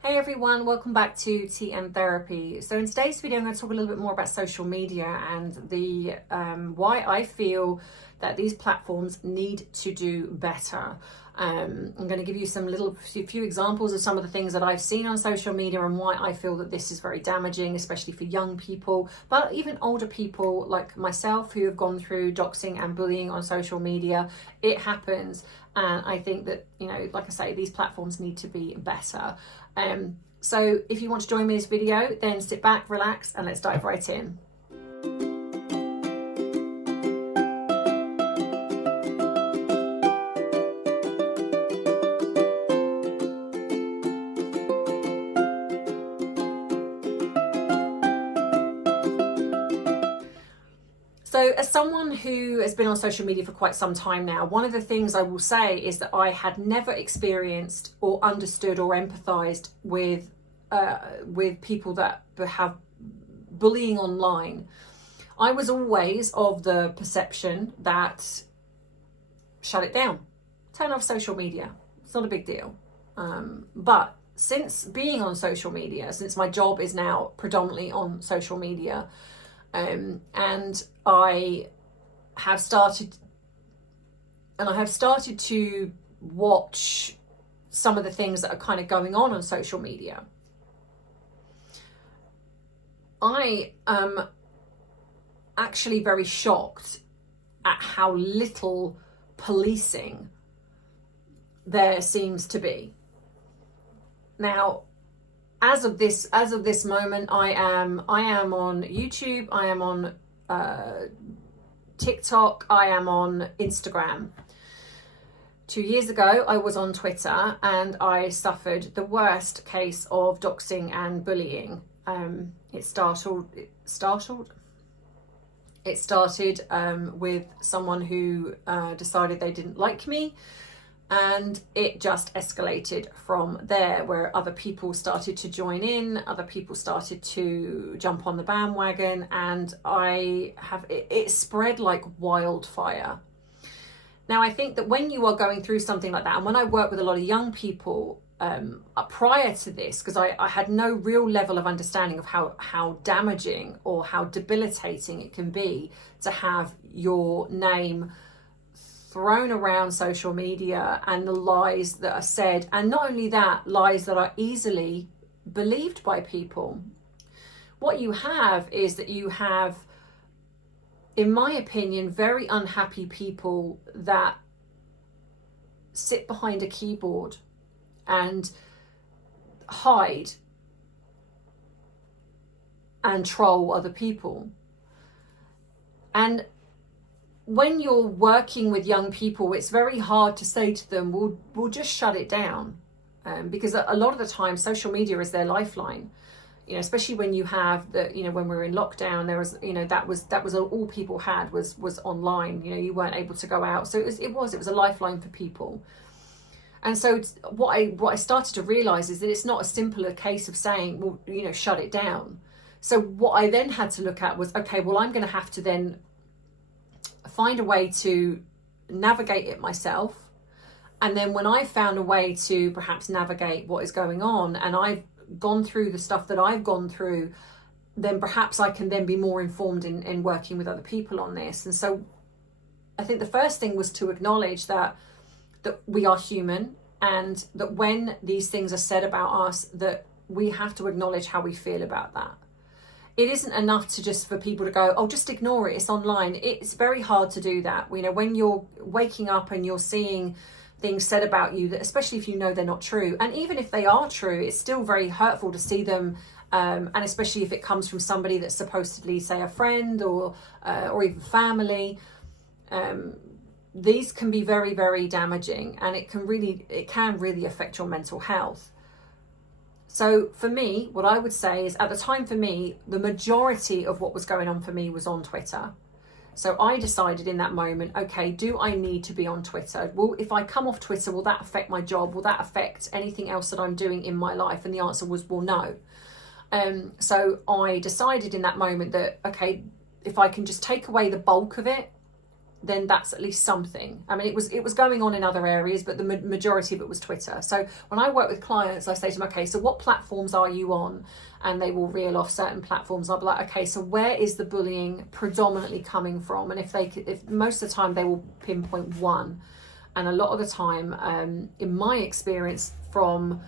Hey everyone, welcome back to TM Therapy. So in today's video, I'm going to talk a little bit more about social media and the why I feel that these platforms need to do better. I'm going to give you a few examples of some of the things that I've seen on social media and why I feel that this is very damaging, especially for young people, but even older people like myself who have gone through doxing and bullying on social media. It happens. And I think that, like I say, these platforms need to be better. So if you want to join me in this video, then sit back, relax, and let's dive right in. So as someone who has been on social media for quite some time now, one of the things I will say is that I had never experienced or understood or empathized with people that have bullying online. I was always of the perception that shut it down, turn off social media. It's not a big deal. But since being on social media, since my job is now predominantly on social media, and I have started to watch some of the things that are kind of going on social media. I am actually very shocked at how little policing there seems to be. Now, as of this moment, I am on YouTube, I am on TikTok, I am on Instagram. 2 years ago, I was on Twitter and I suffered the worst case of doxing and bullying. It started with someone who decided they didn't like me. And it just escalated from there, where other people started to join in, other people started to jump on the bandwagon, and it spread like wildfire. Now, I think that when you are going through something like that, and when I work with a lot of young people prior to this, because I had no real level of understanding of how damaging or how debilitating it can be to have your name thrown around social media and the lies that are said, and not only that, lies that are easily believed by people. What you have is that you have, in my opinion, very unhappy people that sit behind a keyboard and hide and troll other people. And when you're working with young people, it's very hard to say to them, we'll just shut it down. Because a lot of the time, social media is their lifeline. Especially when you have when we were in lockdown, there was, that was all people had was online. You weren't able to go out. So it was a lifeline for people. And so what I started to realize is that it's not as simple a case of saying, well, shut it down. So what I then had to look at was, okay, well, I'm going to have to then find a way to navigate it myself. And then when I found a way to perhaps navigate what is going on, and I've gone through the stuff that I've gone through, then perhaps I can then be more informed in working with other people on this. And so I think the first thing was to acknowledge that we are human, and that when these things are said about us, that we have to acknowledge how we feel about that. It isn't enough for people to go, oh, just ignore it, it's online. It's very hard to do that. When you're waking up and you're seeing things said about you, that especially if they're not true, and even if they are true, it's still very hurtful to see them, and especially if it comes from somebody that's supposedly, say, a friend or even family. These can be very, very damaging, and it can really affect your mental health. So for me, what I would say is, at the time for me, the majority of what was going on for me was on Twitter. So I decided in that moment, okay, do I need to be on Twitter? Well, if I come off Twitter, will that affect my job? Will that affect anything else that I'm doing in my life? And the answer was, well, no. So I decided in that moment that, okay, if I can just take away the bulk of it, then that's at least something. I mean, it was going on in other areas, but the majority of it was Twitter. So when I work with clients, I say to them, okay, so what platforms are you on? And they will reel off certain platforms. I'll be like, okay, so where is the bullying predominantly coming from? And if most of the time they will pinpoint one, and a lot of the time, in my experience from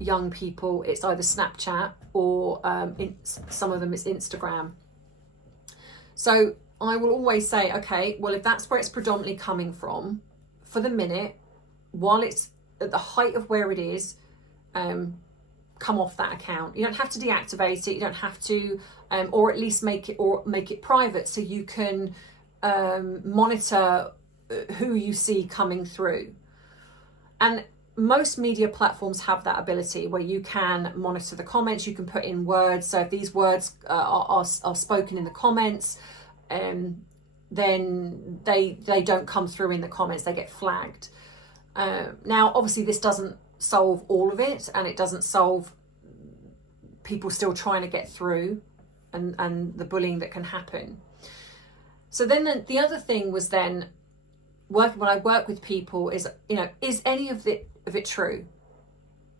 young people, it's either Snapchat or some of them it's Instagram. So I will always say, okay, well, if that's where it's predominantly coming from, for the minute, while it's at the height of where it is, come off that account. You don't have to deactivate it. You don't have to, or at least make it private, so you can monitor who you see coming through. And most media platforms have that ability where you can monitor the comments. You can put in words. So if these words are spoken in the comments, then they don't come through in the comments, they get flagged. Now, obviously, this doesn't solve all of it, and it doesn't solve people still trying to get through and the bullying that can happen. So then the other thing was then when I work with people is, is any of it true?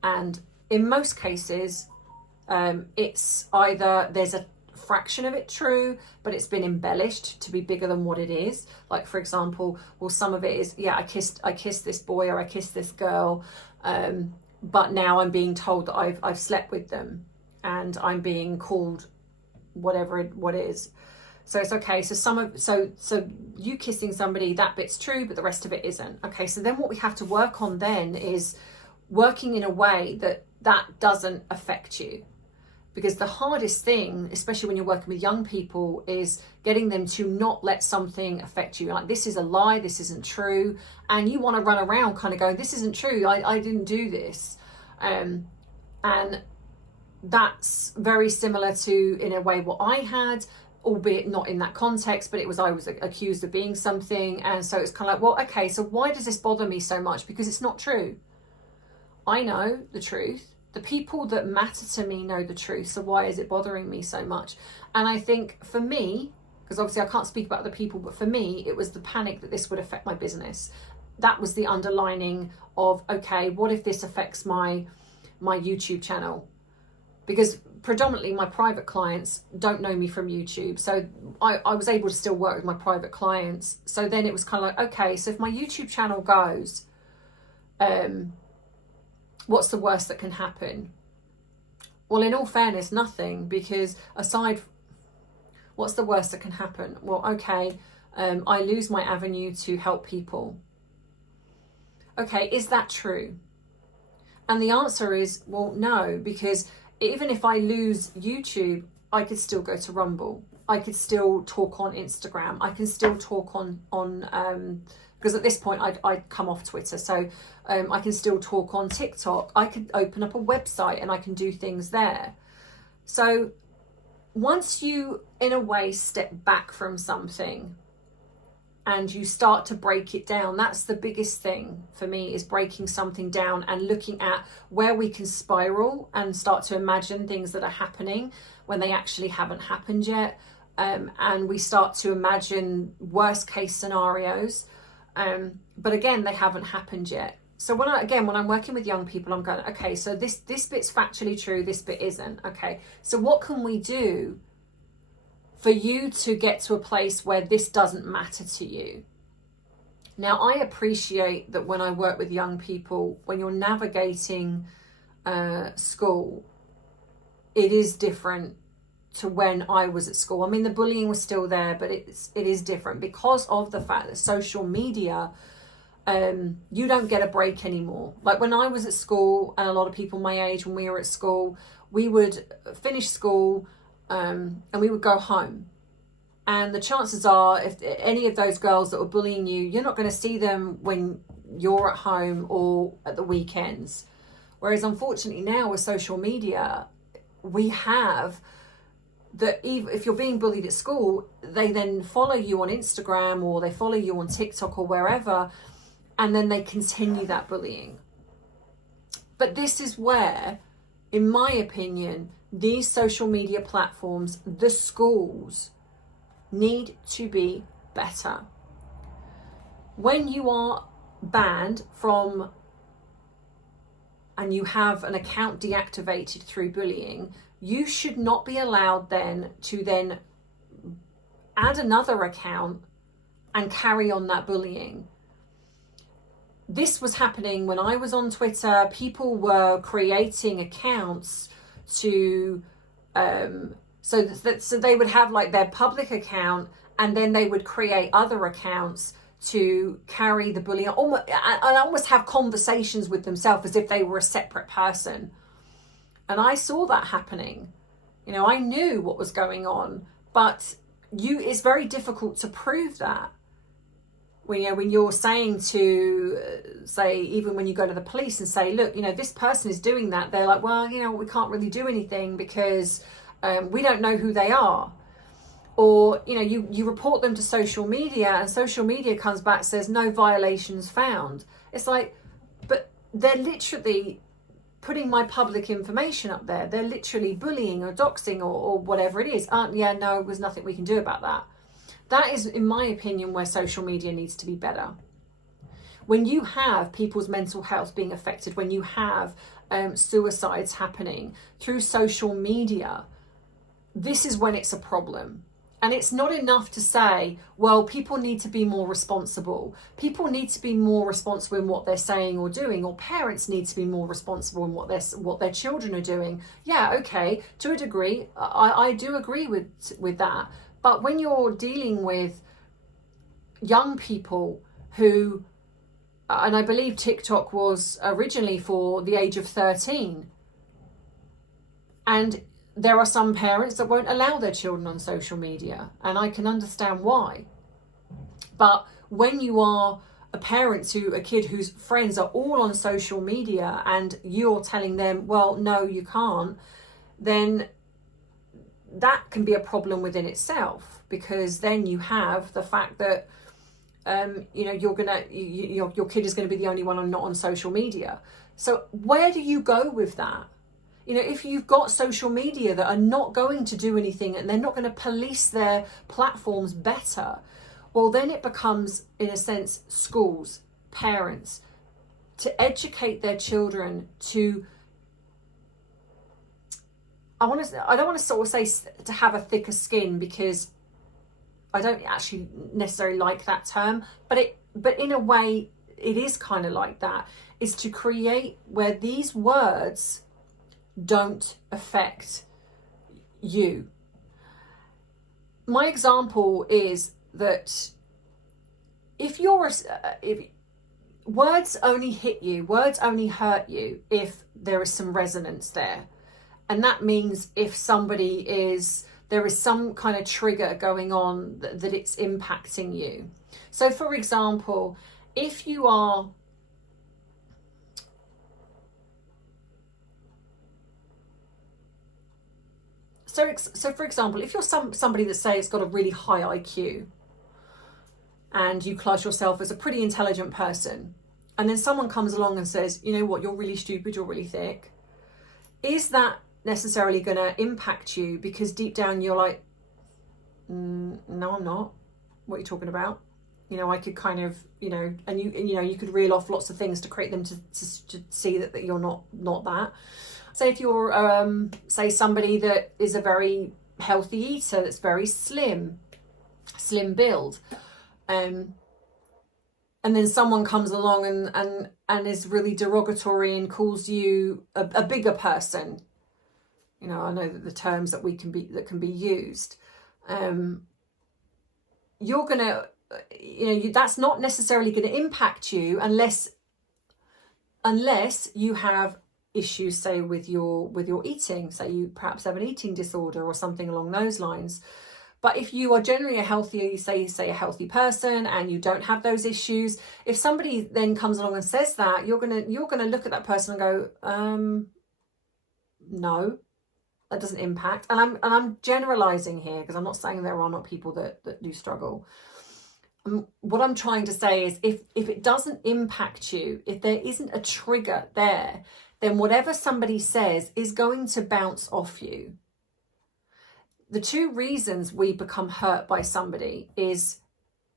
And in most cases, it's either there's a fraction of it true, but it's been embellished to be bigger than what it is. Like, for example, well, some of it is, I kissed this boy or I kissed this girl, but now I'm being told that I've slept with them, and I'm being called what is. So it's okay. So you kissing somebody, that bit's true, but the rest of it isn't. Okay. So then what we have to work on then is working in a way that doesn't affect you. Because the hardest thing, especially when you're working with young people, is getting them to not let something affect you. Like, this is a lie, this isn't true. And you want to run around kind of going, this isn't true, I didn't do this. And that's very similar to, in a way, what I had, albeit not in that context, but I was accused of being something. And so it's kind of like, well, okay, so why does this bother me so much? Because it's not true. I know the truth. The people that matter to me know the truth. So why is it bothering me so much? And I think for me, because obviously I can't speak about other people, but for me, it was the panic that this would affect my business. That was the underlining of, okay, what if this affects my YouTube channel? Because predominantly my private clients don't know me from YouTube. So I was able to still work with my private clients. So then it was kind of like, okay, so if my YouTube channel goes, what's the worst that can happen? Well, in all fairness, nothing, because what's the worst that can happen? Well, okay, I lose my avenue to help people. Okay, is that true? And the answer is, well, no, because even if I lose YouTube, I could still go to Rumble. I could still talk on Instagram. I can still talk on because at this point I'd come off Twitter. So I can still talk on TikTok. I could open up a website and I can do things there. So once you, in a way, step back from something and you start to break it down, that's the biggest thing for me, is breaking something down and looking at where we can spiral and start to imagine things that are happening when they actually haven't happened yet. And we start to imagine worst case scenarios. But again, they haven't happened yet. So when I'm working with young people, I'm going, okay, so this bit's factually true, this bit isn't. Okay, so what can we do for you to get to a place where this doesn't matter to you? Now, I appreciate that when I work with young people, when you're navigating school, it is different to when I was at school. I mean, the bullying was still there, but it is different because of the fact that social media, you don't get a break anymore. Like when I was at school, and a lot of people my age, when we were at school, we would finish school and we would go home. And the chances are, if any of those girls that were bullying you, you're not going to see them when you're at home or at the weekends. Whereas unfortunately now with social media, we have that if you're being bullied at school, they then follow you on Instagram or they follow you on TikTok or wherever, and then they continue that bullying. But this is where, in my opinion, these social media platforms, the schools, need to be better. When you are banned from, and you have an account deactivated through bullying, you should not be allowed then to then add another account and carry on that bullying. This was happening when I was on Twitter. People were creating accounts to so they would have like their public account, and then they would create other accounts to carry the bullying, and almost have conversations with themselves as if they were a separate person. And I saw that happening. I knew what was going on, but it's very difficult to prove that. When you're saying to, say, even when you go to the police and say, look, this person is doing that, they're like, well, we can't really do anything because we don't know who they are. Or, you report them to social media, and social media comes back, says no violations found. It's like, but they're literally putting my public information up there. They're literally bullying or doxing or whatever it is. No, there's nothing we can do about that. That is, in my opinion, where social media needs to be better. When you have people's mental health being affected, when you have suicides happening through social media, this is when it's a problem. And it's not enough to say, well, people need to be more responsible. People need to be more responsible in what they're saying or doing, or parents need to be more responsible in what their children are doing. Yeah, okay, to a degree, I do agree with that. But when you're dealing with young people who, and I believe TikTok was originally for the age of 13, and there are some parents that won't allow their children on social media, and I can understand why. But when you are a parent to a kid whose friends are all on social media and you're telling them, well, no, you can't, then that can be a problem within itself, because then you have the fact that your kid is going to be the only one not on social media. So where do you go with that? If you've got social media that are not going to do anything and they're not going to police their platforms better, well, then it becomes, in a sense, schools, parents, to educate their children to, I don't want to sort of say to have a thicker skin, because I don't actually necessarily like that term, but in a way it is kind of like that, is to create where these words don't affect you. My example is that if words only hit you, words only hurt you if there is some resonance there. And that means if there is some kind of trigger going on that it's impacting you. So for example, if you are So for example, if you're somebody that say it's got a really high IQ and you class yourself as a pretty intelligent person, and then someone comes along and says, you know what, you're really stupid, you're really thick, is that necessarily going to impact you? Because deep down you're like, no, I'm not. What are you talking about? I could kind of, and you could reel off lots of things to create them to see that you're not that. Say if you're, say somebody that is a very healthy eater, that's very slim build, and then someone comes along and is really derogatory and calls you a bigger person. I know that the terms that can be used. You're gonna, that's not necessarily going to impact you unless you have issues, say with your eating, say you perhaps have an eating disorder or something along those lines. But if you are generally a healthy person and you don't have those issues, if somebody then comes along and says that, you're gonna look at that person and go, no, that doesn't impact. And I'm generalizing here, because I'm not saying there are not people that do struggle. What I'm trying to say is if it doesn't impact you, if there isn't a trigger there, then whatever somebody says is going to bounce off you. The two reasons we become hurt by somebody is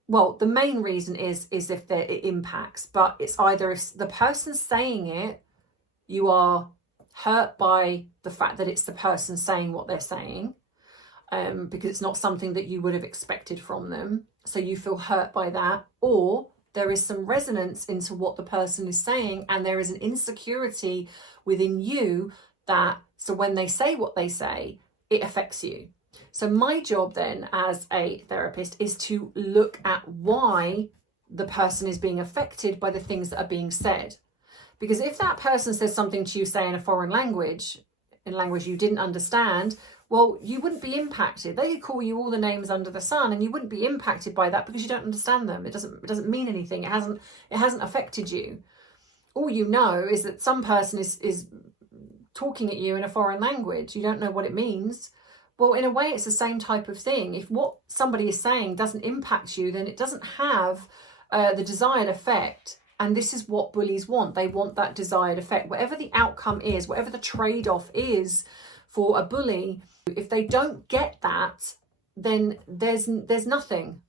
well, the main reason is if it impacts, but it's either if the person saying it, you are hurt by the fact that it's the person saying what they're saying, because it's not something that you would have expected from them. So you feel hurt by that, or there is some resonance into what the person is saying, and there is an insecurity within you that, so when they say what they say, it affects you. So my job then as a therapist is to look at why the person is being affected by the things that are being said. Because if that person says something to you, say in a foreign language, in language you didn't understand, well, you wouldn't be impacted. They could call you all the names under the sun and you wouldn't be impacted by that because you don't understand them. It doesn't mean anything. It hasn't affected you. All you know is that some person is talking at you in a foreign language. You don't know what it means. Well, in a way, it's the same type of thing. If what somebody is saying doesn't impact you, then it doesn't have the desired effect. And this is what bullies want. They want that desired effect. Whatever the outcome is, whatever the trade-off is for a bully, if they don't get that, then there's nothing.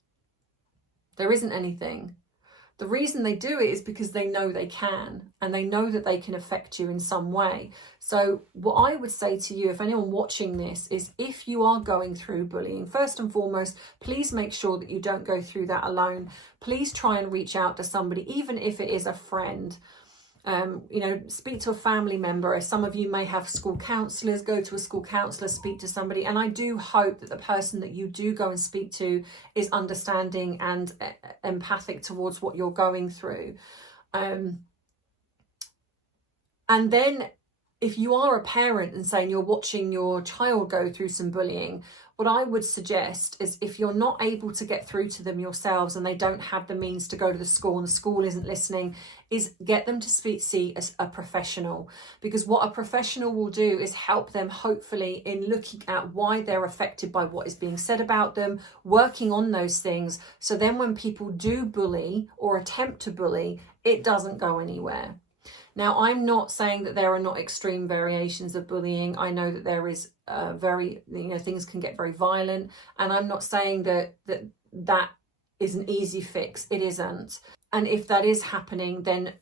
There isn't anything. The reason they do it is because they know they can, and they know that they can affect you in some way. So what I would say to you, if anyone watching this, is if you are going through bullying, first and foremost, please make sure that you don't go through that alone. Please try and reach out to somebody, even if it is a friend. Speak to a family member. As some of you may have school counsellors, go to a school counsellor, speak to somebody. And I do hope that the person that you do go and speak to is understanding and empathic towards what you're going through. And then if you are a parent and saying you're watching your child go through some bullying, what I would suggest is, if you're not able to get through to them yourselves and they don't have the means to go to the school and the school isn't listening, is get them to see a professional. Because what a professional will do is help them, hopefully, in looking at why they're affected by what is being said about them, working on those things. So then when people do bully or attempt to bully, it doesn't go anywhere. Now, I'm not saying that there are not extreme variations of bullying. I know that there is things can get very violent. And I'm not saying that is an easy fix. It isn't. And if that is happening, then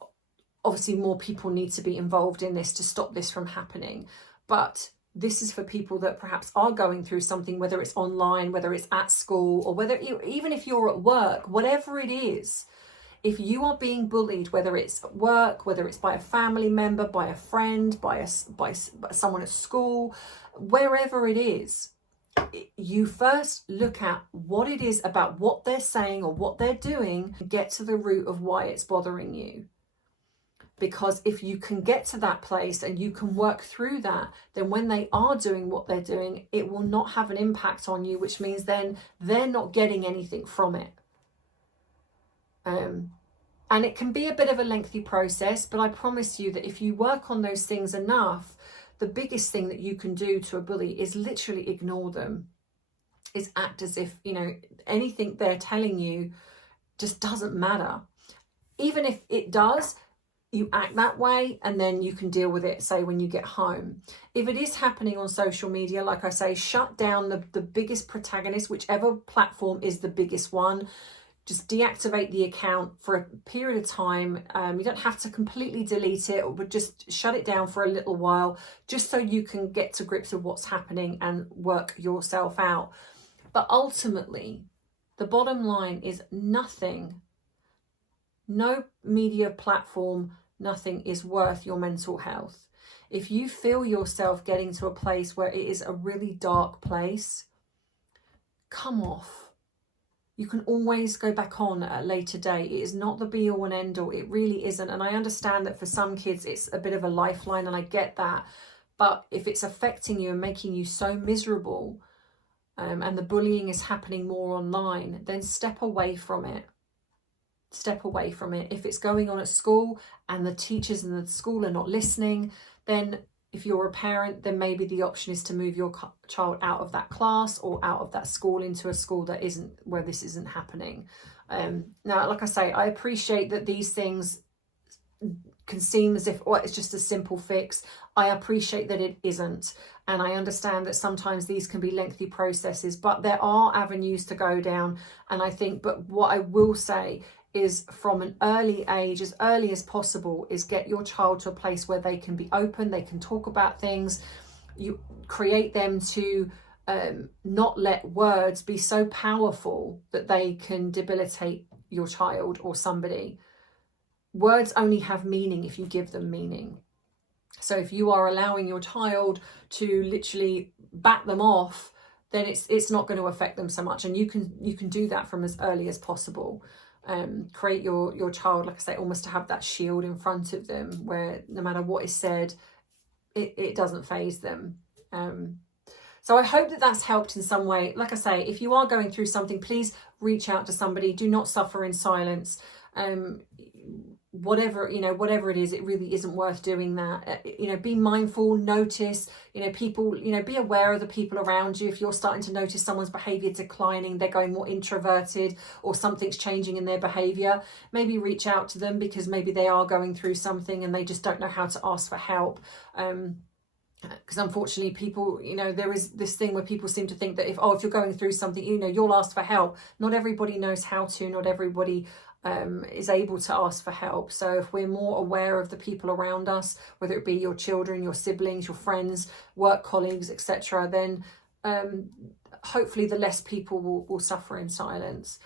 obviously more people need to be involved in this to stop this from happening. But this is for people that perhaps are going through something, whether it's online, whether it's at school, or even if you're at work, whatever it is. If you are being bullied, whether it's at work, whether it's by a family member, by a friend, by someone at school, wherever it is, you first look at what it is about what they're saying or what they're doing, and get to the root of why it's bothering you. Because if you can get to that place and you can work through that, then when they are doing what they're doing, it will not have an impact on you, which means then they're not getting anything from it. And it can be a bit of a lengthy process, but I promise you that if you work on those things enough, the biggest thing that you can do to a bully is literally ignore them. Is act as if, anything they're telling you just doesn't matter. Even if it does, you act that way, and then you can deal with it, say, when you get home. If it is happening on social media, like I say, shut down the biggest protagonist, whichever platform is the biggest one. Just deactivate the account for a period of time. You don't have to completely delete it, but just shut it down for a little while, just so you can get to grips with what's happening and work yourself out. But ultimately, the bottom line is nothing, no media platform, nothing is worth your mental health. If you feel yourself getting to a place where it is a really dark place, come off. You can always go back on at a later date. It is not the be all and end all. It really isn't. And I understand that for some kids, it's a bit of a lifeline, and I get that. But if it's affecting you and making you so miserable, and the bullying is happening more online, then step away from it. Step away from it. If it's going on at school and the teachers in the school are not listening, then if you're a parent, then maybe the option is to move your child out of that class or out of that school into a school that isn't, where this isn't happening. Now, like I say, I appreciate that these things can seem as if, oh, it's just a simple fix. I appreciate that it isn't. And I understand that sometimes these can be lengthy processes, but there are avenues to go down. And I think, but what I will say is, from an early age, as early as possible, is get your child to a place where they can be open, they can talk about things. You create them to not let words be so powerful that they can debilitate your child or somebody. Words only have meaning if you give them meaning. So if you are allowing your child to literally back them off, then it's not going to affect them so much. And you can do that from as early as possible. Create your child, like I say, almost to have that shield in front of them where no matter what is said, it doesn't faze them. So I hope that that's helped in some way. Like I say, if you are going through something, please reach out to somebody. Do not suffer in silence. Whatever it is, it really isn't worth doing that. Be mindful, notice, people, be aware of the people around you. If you're starting to notice someone's behavior declining, they're going more introverted, or something's changing in their behavior, maybe reach out to them, because maybe they are going through something and they just don't know how to ask for help. Because unfortunately people, there is this thing where people seem to think that if you're going through something, you'll ask for help. Not everybody knows how to, not everybody is able to ask for help. So if we're more aware of the people around us, whether it be your children, your siblings, your friends, work colleagues, etc., then hopefully the less people will suffer in silence.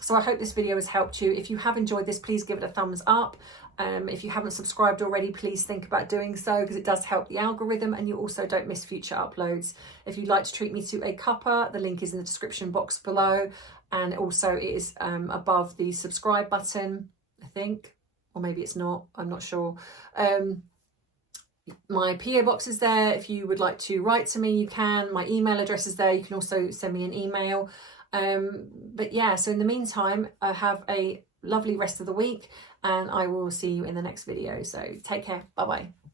So I hope this video has helped you. If you have enjoyed this, please give it a thumbs up. If you haven't subscribed already, please think about doing so, because it does help the algorithm, and you also don't miss future uploads. If you'd like to treat me to a cuppa, the link is in the description box below, and also it is above the subscribe button, I think, or maybe it's not, I'm not sure. My PO box is there. If you would like to write to me, you can. My email address is there. You can also send me an email. But yeah, so in the meantime, have a lovely rest of the week, and I will see you in the next video. So take care. Bye bye.